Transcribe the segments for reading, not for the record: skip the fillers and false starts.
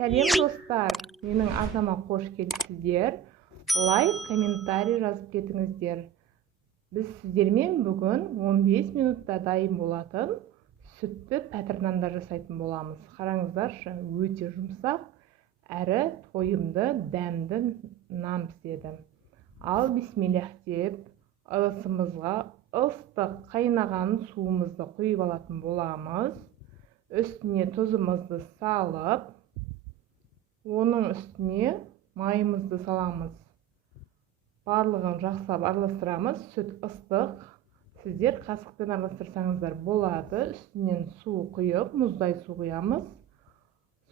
Сәлем достар, менің арнама қош келіпсіздер. Лайк, комментарий жазып кетіңіздер. Біз сіздермен бүгін 15 минутта дайын болатын сүтті пәтір нандар жасайтын боламыз. Қараңыздаршы, өте жұмсақ әрі тойымды, дәмді нан піседі. Ал бисмиллах деп ыдысымызға ыстық қайнаған суымызды құйып алатын боламыз. Үстіне тұзымызды салып, оның үстіне майымызды саламыз. Барлығын жақсылап араластырамыз. Сүт ыстық. Сіздер қасықпен араластырсаңыздар болады. Үстінен су құйып, мұздай су құямыз.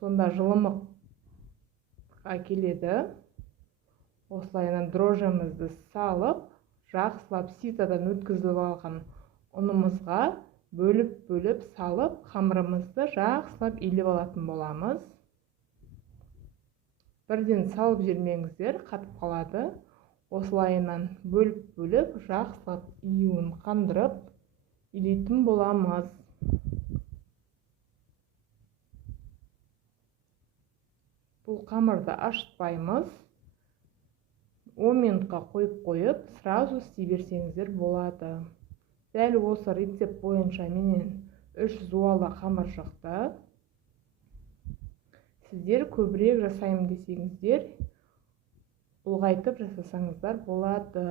Сонда жылымыққа келеді. Осылайынан дрожжамызды салып, жақсылап ситадан өткізіліп алған ұнымызға бөліп салып, қамырымызды жақсылап илеп алатын боламыз. Бірден салып жүрмеңіздер, қатып қалады. Осылайынан бөліп жақсылап июін қандырып илейтін боламыз. Бұл қамырды ашытпаймыз. 10 минутқа қойып, сразу істей берсеңіздер болады. Дәл осы рецепт бойынша менен 3 зуала қамыр шықты. Сіздер көбірек жасаймын десеңіздер, ұлғайтып жасасаңыздар болады.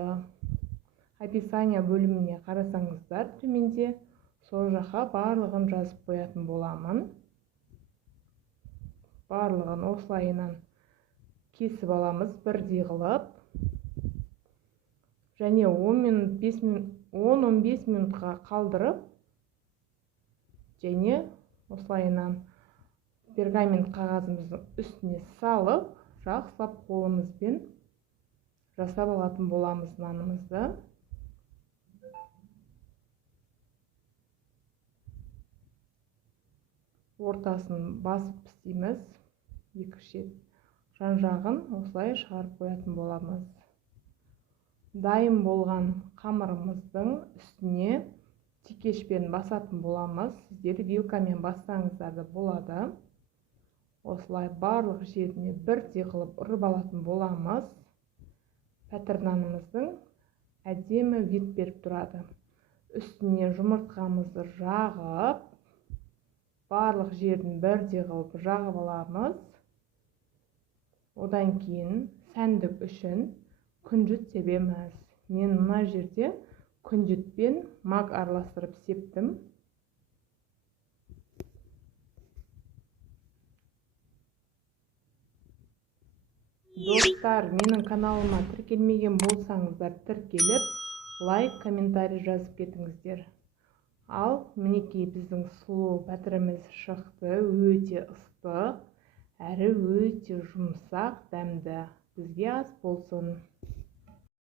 Описание бөліміне қарасаңыздар, төменде сол жаққа барлығын жазып қоятын боламын. Барлығын осылайынан кесіп аламыз, бірдей қылып. Және 10-15 минутқа қалдырып, және осылайынан пергамент қағазымыздың үстіне салып, жақсылап қолымызбен жасап алатын боламыз нанымызды. Ортасын басып пістейміз. Екі шет жан жағын осылай шығарып қоятын боламыз. Дайын болған қамырымыздың үстіне текешпен басатын боламыз. Сіздер вилкамен бассаңыздар да болады. Осылай барлық жеріне бірдей қылып ұрып алатын боламыз. Пәтір нанымыздың әдемі вид беріп тұрады. Үстіне жұмыртқамызды жағып, барлық жерін бірдей қылып жағып аламыз. Одан кейін сәндік үшін күнжіт себеміз. Мен мына жерде күнжітпен мак араластырып септім. Достар, менің каналыма тіркелмеген болсаңыздар, тіркеліп, лайк, комментарий жазып кетіңіздер. Ал мінекей біздің сұлу пәтіріміз шықты, өте ыстық, әрі өте жұмсақ, дәмді. Бізге ас болсын.